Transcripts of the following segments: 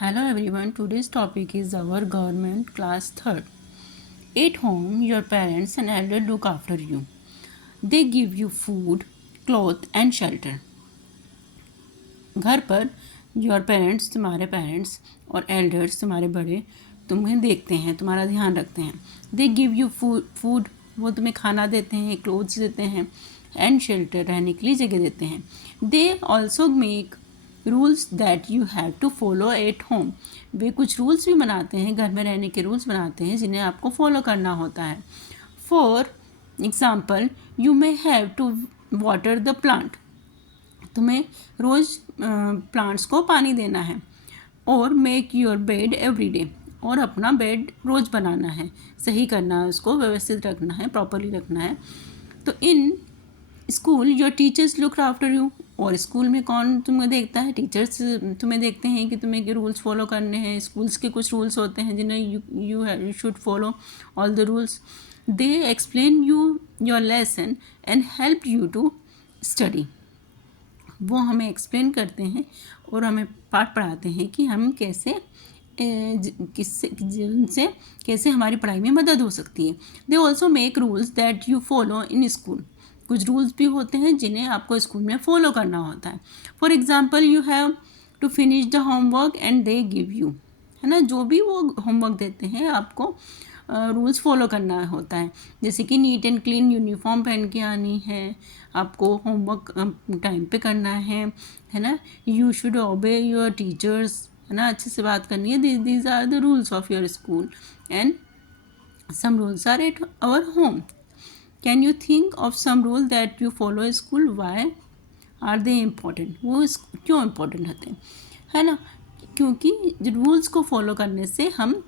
Hello everyone, today's topic is our government class 3rd. At home, your parents and elders look after you. They give you food, cloth and shelter. घर per your parents तुम्हारे parents और elders तुम्हारे बड़े तुम्हें देखते हैं, तुम्हारा ध्यान रखते हैं. दे गिव यू फूड, वो तुम्हें खाना देते हैं, क्लोथ्स देते हैं एंड शेल्टर, रहने के लिए जगह देते हैं. They also make rules that you have to follow at home. They कुछ रूल्स भी बनाते हैं, घर में रहने के रूल्स बनाते हैं जिन्हें आपको फॉलो करना होता है. For example, you may have to water the plant. तुम्हें रोज़ प्लांट्स को पानी देना है. और make your bed every day, और अपना बेड रोज़ बनाना है, सही करना है, उसको व्यवस्थित रखना है, प्रॉपरली रखना है. तो in school your teachers look after you. और स्कूल में कौन तुम्हें देखता है? टीचर्स तुम्हें देखते हैं कि तुम्हें रूल्स फॉलो करने हैं. स्कूल्स के कुछ रूल्स होते हैं जिन्हें you should follow all the rules. They explain you your lesson and help you to study. वो हमें एक्सप्लेन करते हैं और हमें पाठ पढ़ाते हैं कि हम कैसे जिनसे कैसे हमारी पढ़ाई में मदद हो सकती है. दे also make rules that you follow in school. कुछ रूल्स भी होते हैं जिन्हें आपको स्कूल में फॉलो करना होता है. For example, you have to finish the homework and they give you, है ना, जो भी वो होमवर्क देते हैं आपको रूल्स फॉलो करना होता है. जैसे कि नीट एंड क्लीन यूनिफॉर्म पहन के आनी है, आपको होमवर्क टाइम पे करना है ना. You should obey your teachers, है ना, अच्छे से बात करनी है. These are the rules of your school and some rules are at our home. Can you think of some rule that you follow school? Why are they important? वो क्यों important होते हैं, है ना? क्योंकि रूल्स को फॉलो करने से हम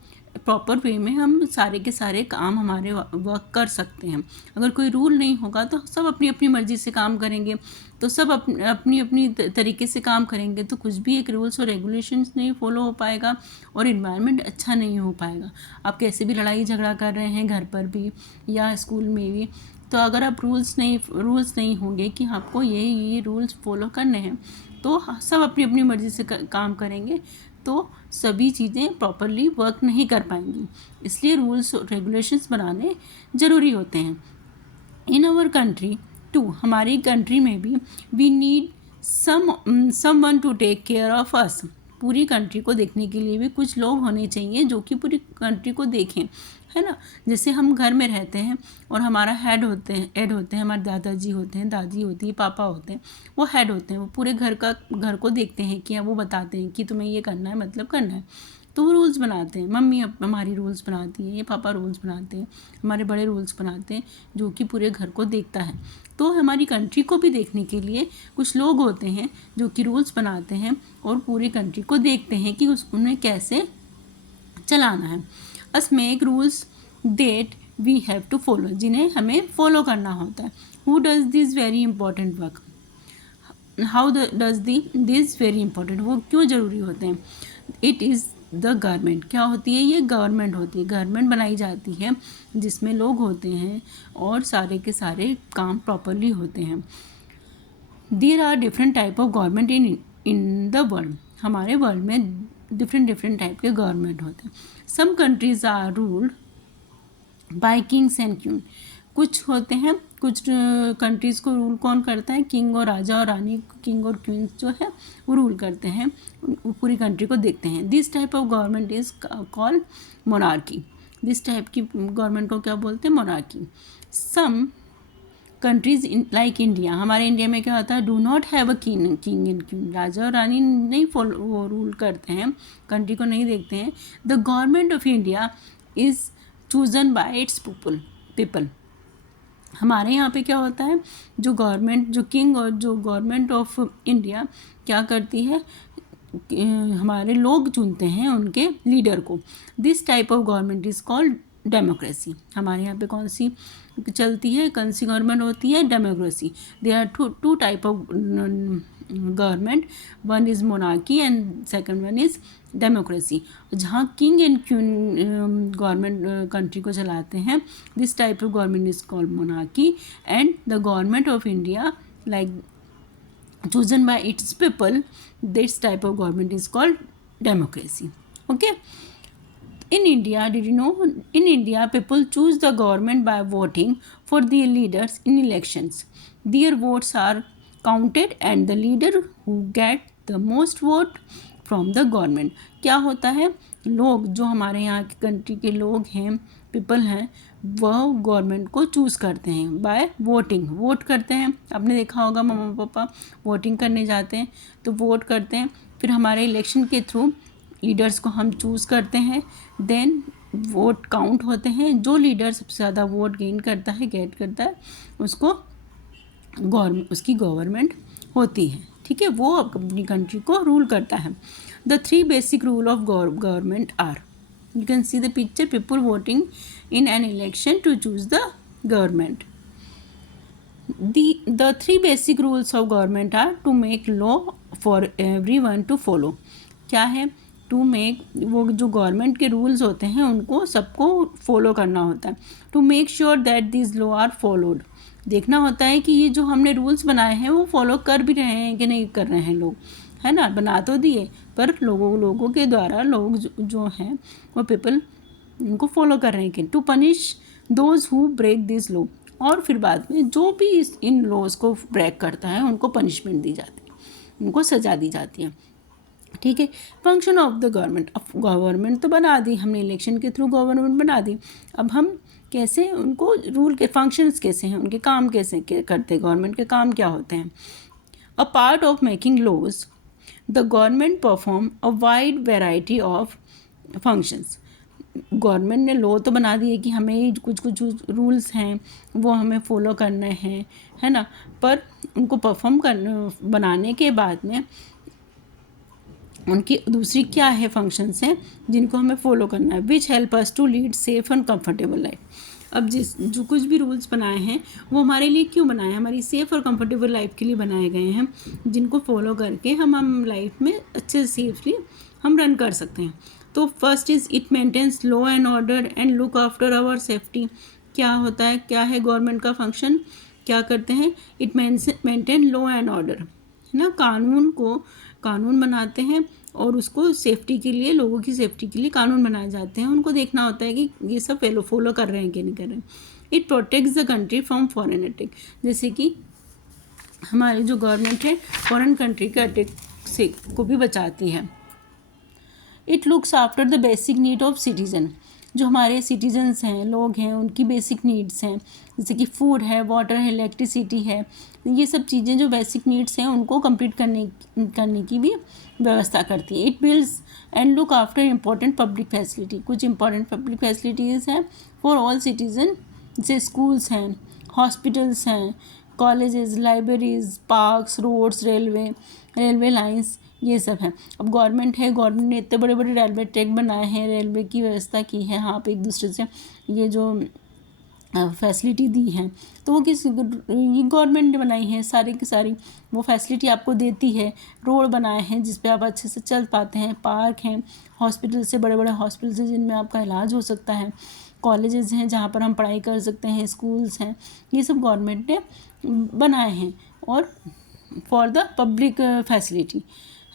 प्रॉपर वे में हम सारे के सारे काम हमारे वर्क कर सकते हैं. अगर कोई रूल नहीं होगा तो सब अपनी अपनी मर्ज़ी से काम करेंगे, तो सब अपनी अपनी तरीके से काम करेंगे, तो कुछ भी एक रूल्स और रेगुलेशंस नहीं फॉलो हो पाएगा और इन्वायरमेंट अच्छा नहीं हो पाएगा. आप कैसे भी लड़ाई झगड़ा कर रहे हैं घर पर भी या स्कूल में भी, तो अगर आप रूल्स नहीं होंगे कि आपको ये रूल्स फॉलो करने हैं, तो सब अपनी अपनी मर्ज़ी से काम करेंगे, तो सभी चीज़ें प्रॉपरली वर्क नहीं कर पाएंगी. इसलिए रूल्स और रेगुलेशंस बनाने ज़रूरी होते हैं. इन आवर कंट्री टू, हमारी कंट्री में भी, we need someone to take care of us. पूरी कंट्री को देखने के लिए भी कुछ लोग होने चाहिए जो कि पूरी कंट्री को देखें, है ना. जैसे हम घर में रहते हैं और हमारा हेड होते हैं, हमारे दादाजी होते हैं, दादी होती है, पापा होते हैं, वो हेड होते हैं. वो पूरे घर को देखते हैं कि वो बताते हैं कि तुम्हें ये करना है, मतलब करना है. तो वो रूल्स बनाते हैं. मम्मी हमारी रूल्स बनाती है, ये पापा रूल्स बनाते हैं, हमारे बड़े रूल्स बनाते हैं, जो कि पूरे घर को देखता है. तो हमारी कंट्री को भी देखने के लिए कुछ लोग होते हैं जो कि रूल्स बनाते हैं और पूरी कंट्री को देखते हैं कि उन्हें कैसे चलाना है. Us make rules that we have to follow, जिन्हें हमें फॉलो करना होता है. Who does this very important work? How does this very important, वो क्यों ज़रूरी होते हैं? It is the government. क्या होती है? ये गवर्नमेंट होती है. गवर्नमेंट बनाई जाती है जिसमें लोग होते हैं और सारे के सारे काम प्रॉपरली होते हैं. There are different type of government in the world. हमारे वर्ल्ड में डिफरेंट टाइप के गवर्नमेंट होते हैं. Some countries are ruled by kings and queen. कुछ होते हैं, कुछ कंट्रीज़ को रूल कौन करता है? किंग और राजा और रानी, किंग और क्वीन जो है वो रूल करते हैं, पूरी कंट्री को देखते हैं. This type of government is called monarchy. This type की गवर्नमेंट को क्या बोलते हैं? Monarchy. Some countries like India, हमारे इंडिया में क्या होता है? Do not have a king and queen. राजा और रानी नहीं वो रूल करते हैं, कंट्री को नहीं देखते हैं. The government of India is chosen bye it's people. हमारे यहाँ पे क्या होता है? जो गवर्नमेंट, जो किंग और जो गवर्नमेंट ऑफ इंडिया क्या करती है? हमारे लोग चुनते हैं उनके लीडर को. This type of government is called democracy. हमारे यहाँ पे कौन सी चलती है? कौन सी गवर्नमेंट होती है? Democracy. There are two type of government. One is monarchy and second one is democracy. जहाँ king and queen government country को चलाते हैं, this type of government is called monarchy. And the government of India, like chosen by its people, this type of government is called democracy. Okay. In India, did you know? In India, people choose the government by voting for their leaders in elections. Their votes are counted and the leader who get the most vote from the government. क्या होता है, लोग जो हमारे यहाँ की country के लोग हैं, पीपल हैं, वह गवर्नमेंट को चूज़ करते हैं बाय वोटिंग. वोट करते हैं, आपने देखा होगा मम्मा पापा वोटिंग करने जाते हैं तो वोट करते हैं. फिर हमारे इलेक्शन के थ्रू लीडर्स को हम चूज़ करते हैं. देन वोट काउंट होते हैं. जो लीडर सबसे ज़्यादा वोट गेट करता है उसको उसकी गवर्नमेंट होती है. ठीक है, वो अपनी कंट्री को रूल करता है. The 3 basic rule of government are, you can see the picture, people voting in an election to choose the government. The 3 basic rules of government are to make law for everyone to follow. क्या है? To make, वो जो government के rules होते हैं उनको सबको follow करना होता है. To make sure that this law are followed, देखना होता है कि ये जो हमने रूल्स बनाए हैं वो फॉलो कर भी रहे हैं कि नहीं कर रहे हैं लोग, है ना. बना तो दिए पर लोगों के द्वारा लोग जो हैं वो पीपल उनको फॉलो कर रहे हैं कि. To punish those who break this law, और फिर बाद में जो भी इन लॉज को ब्रेक करता है उनको पनिशमेंट दी जाती है, उनको सज़ा दी जाती है. ठीक है. फंक्शन ऑफ द गवर्नमेंट, अब गवर्नमेंट तो बना दी हमने, इलेक्शन के थ्रू गवर्नमेंट बना दी. अब हम कैसे उनको रूल के फंक्शंस कैसे हैं, उनके काम कैसे करते हैं, गवर्नमेंट के काम क्या होते हैं. A part of making laws the government perform a wide variety of functions. Government ने लॉ तो बना दिए कि हमें कुछ रूल्स हैं वो हमें फॉलो करने हैं, है ना. पर उनको परफॉर्म बनाने के बाद में उनकी दूसरी क्या है फंक्शंस हैं जिनको हमें फॉलो करना है. Which help us to lead safe and comfortable life. अब जो कुछ भी रूल्स बनाए हैं वो हमारे लिए क्यों बनाए हैं, हमारी सेफ़ और कंफर्टेबल लाइफ के लिए बनाए गए हैं, जिनको फॉलो करके हम लाइफ में अच्छे से सेफली हम रन कर सकते हैं. तो first is it maintains law and order and look after our safety. क्या होता है, क्या है गवर्नमेंट का फंक्शन, क्या करते हैं, it maintain law and order, है ना. कानून बनाते हैं और उसको सेफ्टी के लिए, लोगों की सेफ्टी के लिए कानून बनाए जाते हैं. उनको देखना होता है कि ये सब फॉलो कर रहे हैं कि नहीं कर रहे हैं. It protects the country from foreign attack, जैसे कि हमारी जो गवर्नमेंट है फॉरेन कंट्री के अटैक से को भी बचाती है. It looks after the basic need of citizen, जो हमारे सिटीजन्स हैं, लोग हैं, उनकी बेसिक नीड्स हैं, जैसे कि फूड है, वाटर है, इलेक्ट्रिसिटी है, ये सब चीज़ें जो बेसिक नीड्स हैं उनको कंप्लीट करने की भी व्यवस्था करती है. It builds and look after important public facility, कुछ इंपॉर्टेंट पब्लिक फैसिलिटीज़ हैं फॉर ऑल सिटीज़न, जैसे स्कूल्स हैं, हॉस्पिटल्स हैं, colleges, libraries, parks, roads, railway lines, ये सब हैं. अब गवर्नमेंट ने इतने बड़े बड़े रेलवे ट्रैक बनाए हैं, रेलवे की व्यवस्था की है, हाँ, पे एक दूसरे से ये जो फैसिलिटी दी है तो वो ये गवर्नमेंट ने बनाई है, सारी की सारी वो फैसिलिटी आपको देती है. रोड बनाए हैं जिस पे आप अच्छे से चल पाते हैं, पार्क हैं, हॉस्पिटल से, बड़े बड़े हॉस्पिटल से जिनमें आपका इलाज हो सकता है, कॉलेजेस हैं जहाँ पर हम पढ़ाई कर सकते हैं, स्कूल्स हैं, ये सब गवर्नमेंट ने बनाए हैं और फॉर द पब्लिक फैसिलिटी,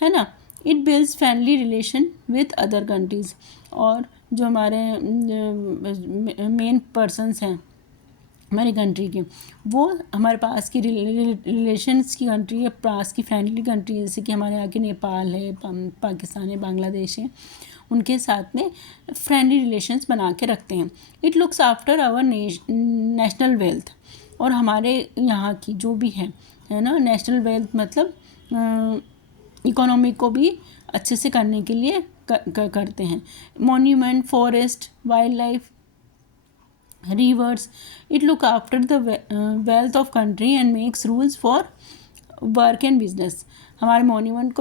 है ना. It builds friendly relation with other countries, और जो हमारे मेन पर्सनस हैं हमारी कंट्री के, वो हमारे पास की रिलेशंस की कंट्री है, पास की फ्रेंडली कंट्री, जैसे कि हमारे यहाँ के नेपाल है, पाकिस्तान है, बांग्लादेश है, उनके साथ में फ्रेंडली रिलेशंस बना के रखते हैं. It looks after our national wealth, और हमारे यहाँ की जो भी है ना, नेशनल वेल्थ मतलब इकोनॉमी को भी अच्छे से करने के लिए करते हैं. Monument, forest, wild life, rivers. It look after the wealth of country and makes rules for work and business. हमारे मॉन्यूमेंट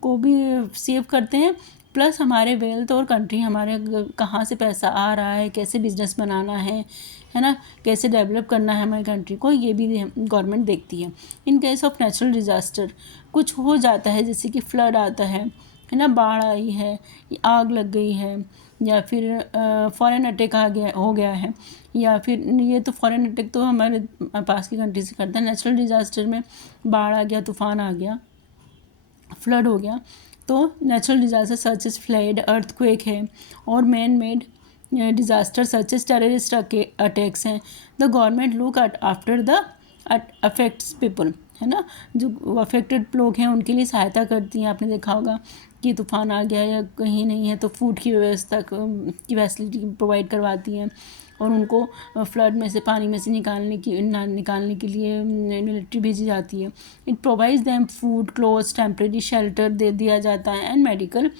को भी सेव करते हैं, प्लस हमारे वेल्थ और कंट्री, हमारे कहाँ से पैसा आ रहा है, कैसे बिजनेस बनाना है ना, कैसे डेवलप करना है हमारी कंट्री को, ये भी गवर्नमेंट देखती है. In case of natural disaster, कुछ हो जाता है जैसे कि फ्लड आता है ना, बाढ़ आई है, आग लग गई है, या फिर फॉरेन अटैक हो गया है, या फिर ये तो फॉरेन अटैक तो हमारे पास की कंट्री से करता है. नेचुरल डिज़ास्टर में बाढ़ आ गया, तूफ़ान आ गया, फ्लड हो गया, तो natural disaster such as flood, earthquake है, और man made disaster such as terrorist attacks हैं। The government look after the affects people, है ना, जो अफेक्टेड लोग हैं उनके लिए सहायता करती हैं। आपने देखा होगा कि तूफान आ गया या कहीं नहीं है तो फूड की व्यवस्था की फैसिलिटी प्रोवाइड करवाती हैं, और उनको फ्लड में से, पानी में से निकालने के लिए मिलिट्री भेजी जाती है। It provides them food, clothes, temporary shelter दे दिया जाता है, and medical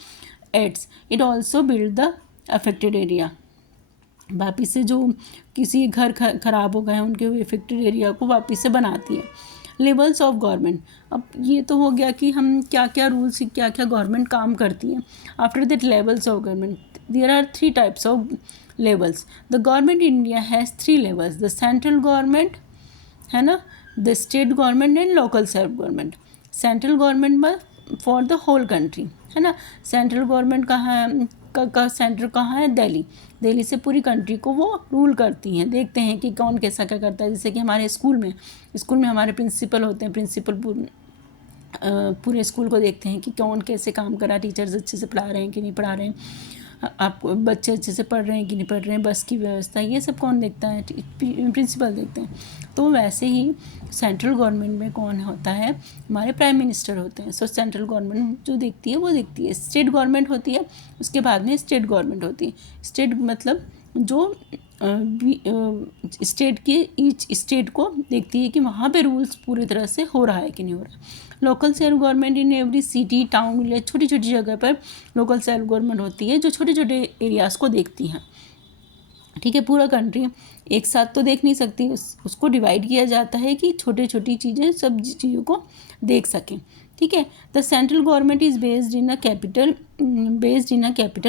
aids. It also build the affected area, वापिस से जो किसी घर खराब हो गए हैं उनके इफेक्टेड एरिया को वापिस से बनाती है। लेवल्स ऑफ गवर्नमेंट, अब ये तो हो गया कि हम क्या क्या रूल्स, क्या क्या गवर्नमेंट काम करती है। After that levels of government, there are 3 types of levels. The government in India has 3 levels, the central government, है ना, the state government and local self government. Central government for the whole country, है ना, central government कहाँ है, का centre कहाँ है, दिल्ली से पूरी कंट्री को वो रूल करती हैं, देखते हैं कि कौन कैसा क्या करता है। जैसे कि हमारे स्कूल में हमारे प्रिंसिपल होते हैं, प्रिंसिपल पूरे स्कूल को देखते हैं कि कौन कैसे काम कर रहा है, टीचर्स अच्छे से पढ़ा रहे हैं कि नहीं पढ़ा रहे हैं, आपको बच्चे अच्छे से पढ़ रहे हैं कि नहीं पढ़ रहे हैं, बस की व्यवस्था, ये सब कौन देखता है, प्रिंसिपल देखते हैं। तो वैसे ही सेंट्रल गवर्नमेंट में कौन होता है, हमारे प्राइम मिनिस्टर होते हैं। सो सेंट्रल गवर्नमेंट जो देखती है वो देखती है। स्टेट गवर्नमेंट होती है, उसके बाद में स्टेट गवर्नमेंट होती है। स्टेट मतलब जो स्टेट के ईच स्टेट को देखती है कि वहाँ पे रूल्स पूरी तरह से हो रहा है कि नहीं हो रहा है। Local self government in every city, town या छोटी छोटी जगह पर लोकल सेल्फ गवर्नमेंट होती है, जो छोटे छोटे एरियाज़ को देखती हैं। ठीक है, पूरा कंट्री एक साथ तो देख नहीं सकती, उसको डिवाइड किया जाता है कि छोटी छोटी चीज़ें, सब चीज़ों को देख सकें। ठीक है, the central government is based in a capital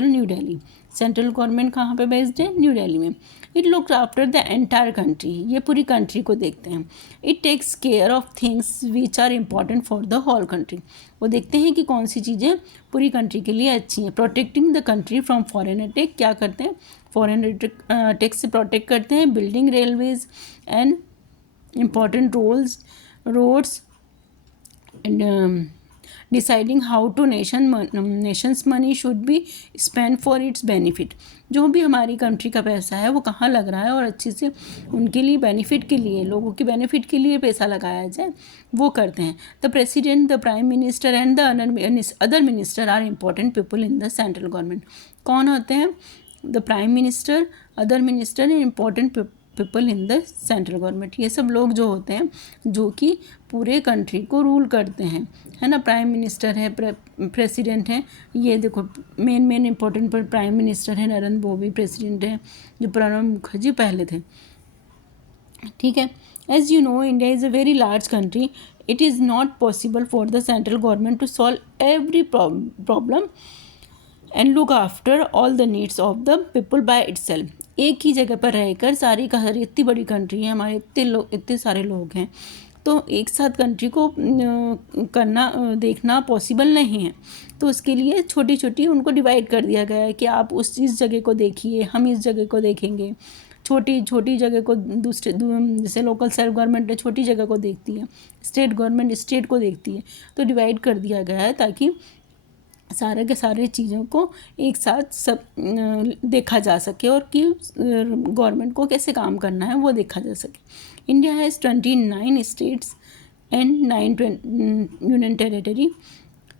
New Delhi. Central government कहाँ पे बेस्ड है, न्यू दिल्ली में। It looks after the entire country, ये पूरी कंट्री को देखते हैं। It takes care of things which are important for the whole country, वो देखते हैं कि कौन सी चीज़ें पूरी कंट्री के लिए अच्छी हैं। Protecting the country from foreign attack, क्या करते हैं, फॉरेन अटैक से प्रोटेक्ट करते हैं। Building railways and important roads and deciding how to nations money should be spend for its benefit, जो भी हमारी कंट्री का पैसा है वो कहाँ लग रहा है और अच्छे से उनके लिए बेनिफिट के लिए, लोगों के बेनिफिट के लिए पैसा लगाया जाए, वो करते हैं। The president, the prime minister and the other minister are important people in the central government. कौन होते हैं, the prime minister, other minister and important people in the central government. ये सब लोग जो होते हैं जो कि पूरे कंट्री को रूल करते हैं, है ना। प्राइम मिनिस्टर है, प्रेसिडेंट है, ये देखो मेन इम्पोर्टेंट पर प्राइम मिनिस्टर है नरेंद्र मोदी, प्रेसिडेंट है जो प्रणब मुखर्जी पहले थे। ठीक है, as you know India is a very large country, it is not possible for the central government to solve every problem and look after all the needs of the people by itself. एक ही जगह पर रहकर सारी का सारी, इतनी बड़ी कंट्री है हमारे, इतने सारे लोग हैं, तो एक साथ कंट्री को देखना पॉसिबल नहीं है। तो उसके लिए छोटी छोटी उनको डिवाइड कर दिया गया है कि आप इस जगह को देखिए, हम इस जगह को देखेंगे। छोटी छोटी जगह को दूसरे, जैसे लोकल सेल्फ गवर्नमेंट छोटी जगह को देखती है, स्टेट गवर्नमेंट स्टेट को देखती है, तो डिवाइड कर दिया गया है ताकि सारे के सारे चीज़ों को एक साथ सब देखा जा सके और कि गवर्नमेंट को कैसे काम करना है वो देखा जा सके। India has 29 states and 9 union territory.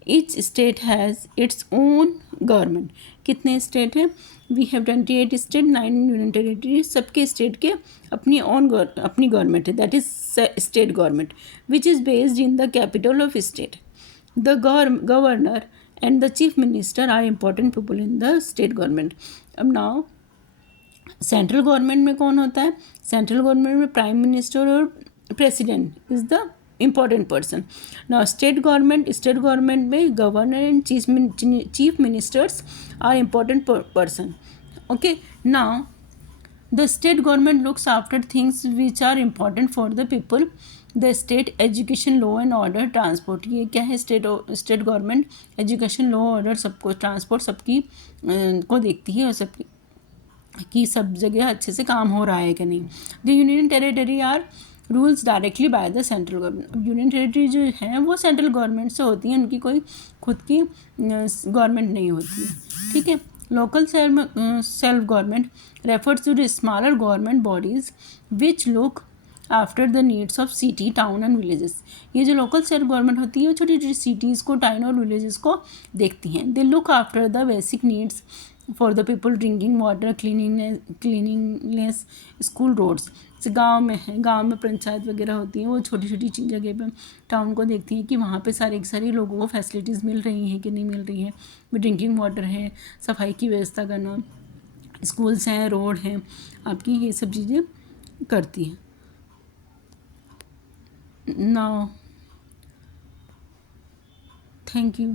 Each state has its own government. कितने स्टेट हैं, we have 28 state, 9 union territory. सबके स्टेट के अपनी गवर्नमेंट है, that is state government, which is based in the capital of state. The governor and the chief minister are important people in the state government. अब now central government में कौन होता है, central government में prime minister और president is the important person. Now state government में governor and chief ministers are important person. Okay, now the state government looks after things which are important for the people. The state education, law and order, transport, ये क्या है, state government education, law, order सबको, transport सबकी को देखती है और सबकी सब जगह अच्छे से काम हो रहा है कि नहीं। The union territory are rules directly by the central government. अब यूनियन टेरिटरी जो हैं वो सेंट्रल गवर्नमेंट से होती हैं, उनकी कोई खुद की गवर्नमेंट नहीं होती है, ठीक है। Local self government refers to the smaller government bodies which look after the needs of city, town and villages. ये जो लोकल सेल्फ गवर्नमेंट होती है वो छोटी छोटी सिटीज़ को, टाउन और विलेजेस को देखती हैं। They look after the basic needs for the people, drinking water, cleaningness, school, roads. जैसे गांव में है, गांव में पंचायत वगैरह होती है, वो छोटी छोटी जगह पे टाउन को देखती हैं कि वहाँ पे सारे लोगों को फैसिलिटीज़ मिल रही हैं कि नहीं मिल रही है। ड्रिंकिंग वाटर है, सफाई की व्यवस्था करना, स्कूल्स हैं, रोड हैं, आपकी ये सब चीज़ें करती हैं। Now, thank you.